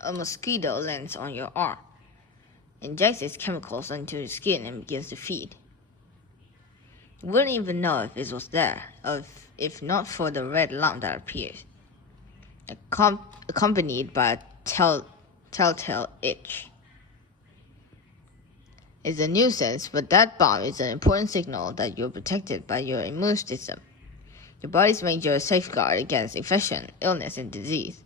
A mosquito lands on your arm, injects its chemicals into your skin, and begins to feed. You wouldn't even know if it was there, if not for the red lump that appears, accompanied by a telltale itch. It's a nuisance, but that bump is an important signal that you're protected by your immune system, your body's major safeguard against infection, illness, and disease.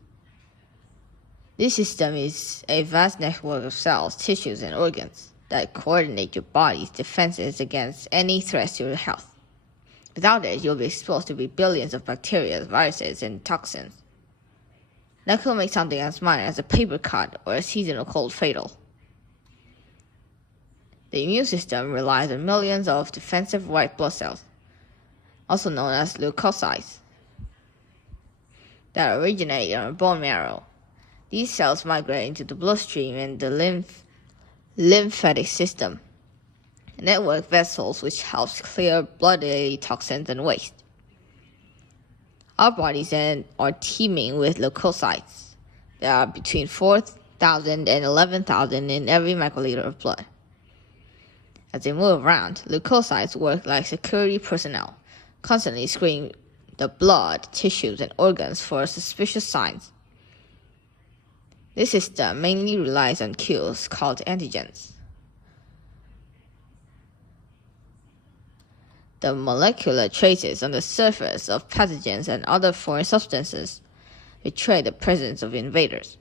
This system is a vast network of cells, tissues, and organs that coordinate your body's defenses against any threats to your health. Without it, you'll be exposed to billions of bacteria, viruses, and toxins. That could make something as minor as a paper cut or a seasonal cold fatal. The immune system relies on millions of defensive white blood cells, also known as leukocytes, that originate in our bone marrow. These cells migrate into the bloodstream and the lymphatic system, network vessels which helps clear blood-related toxins and waste. Our bodies are teeming with leukocytes. There are between 4,000 and 11,000 in every microliter of blood. As they move around, leukocytes work like security personnel, constantly screening the blood, tissues, and organs for suspicious signs. This system mainly relies on cues called antigens. The molecular traces on the surface of pathogens and other foreign substances betray the presence of invaders.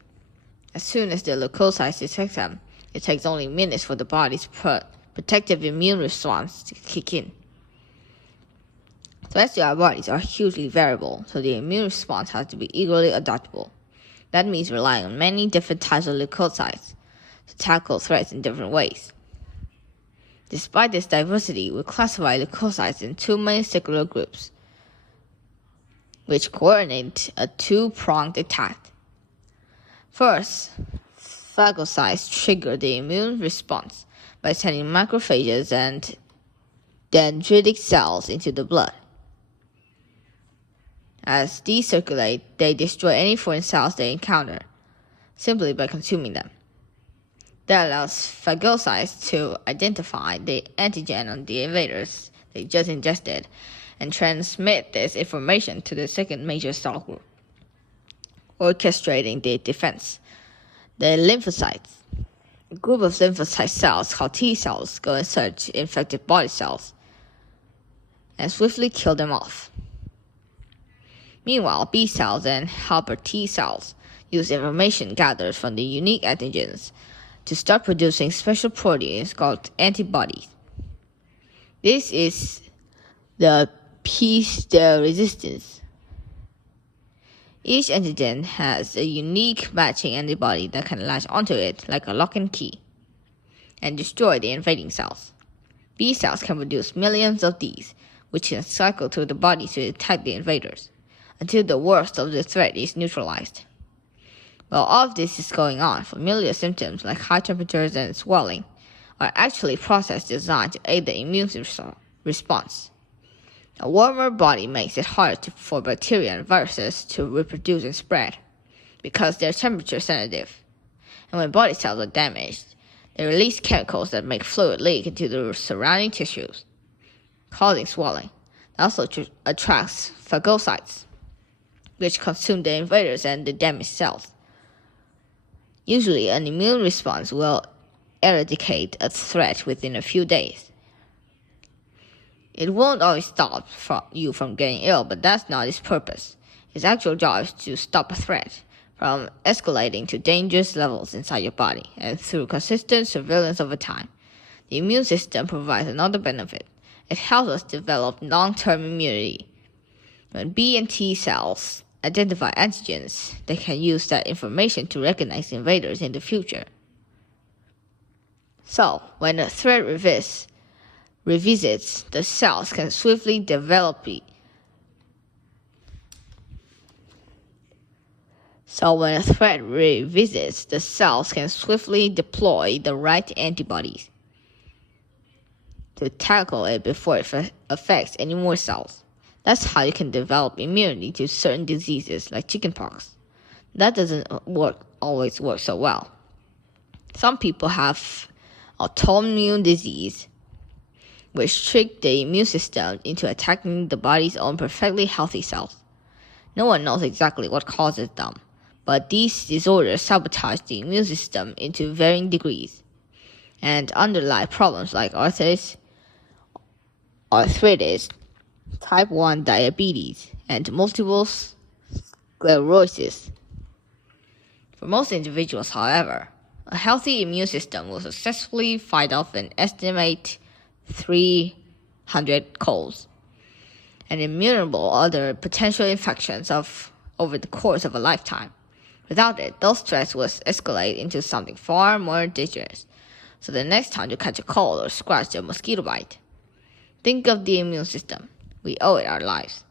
As soon as the leukocytes detect them, it takes only minutes for the body's protective immune response to kick in. Threats to our bodies are hugely variable, so the immune response has to be equally adaptable. That means relying on many different types of leukocytes to tackle threats in different ways. Despite this diversity, we classify leukocytes in two main cellular groups, which coordinate a two-pronged attack. First, phagocytes trigger the immune response by sending macrophages and dendritic cells into the blood. As these circulate, they destroy any foreign cells they encounter, simply by consuming them. That allows phagocytes to identify the antigen on the invaders they just ingested and transmit this information to the second major cell group, orchestrating the defense. The lymphocytes. A group of lymphocyte cells called T cells go and search infected body cells and swiftly kill them off. Meanwhile, B cells and helper T cells use information gathered from the unique antigens to start producing special proteins called antibodies. This is the piece de resistance. Each antigen has a unique matching antibody that can latch onto it like a lock and key and destroy the invading cells. B cells can produce millions of these, which can cycle through the body to attack the invaders until the worst of the threat is neutralized. While all of this is going on, familiar symptoms like high temperatures and swelling are actually processes designed to aid the immune response. A warmer body makes it harder for bacteria and viruses to reproduce and spread because they're temperature sensitive. And when body cells are damaged, they release chemicals that make fluid leak into the surrounding tissues, causing swelling. It also attracts phagocytes, which consume the invaders and the damaged cells. Usually, an immune response will eradicate a threat within a few days. It won't always stop you from getting ill, but that's not its purpose. Its actual job is to stop a threat from escalating to dangerous levels inside your body, and through consistent surveillance over time, the immune system provides another benefit. It helps us develop long-term immunity. When B and T cells identify antigens, they can use that information to recognize invaders in the future. So, when a threat revisits, the cells can swiftly deploy the right antibodies to tackle it before it affects any more cells. That's how you can develop immunity to certain diseases like chickenpox. That doesn't work always work so well. Some people have autoimmune disease, which trick the immune system into attacking the body's own perfectly healthy cells. No one knows exactly what causes them, but these disorders sabotage the immune system into varying degrees and underlie problems like arthritis, type 1 diabetes, and multiple sclerosis. For most individuals, however, a healthy immune system will successfully fight off an estimated 300 colds and innumerable other potential infections over the course of a lifetime. Without it, those threats will escalate into something far more dangerous. So the next time you catch a cold or scratch a mosquito bite, think of the immune system. We owe it our lives.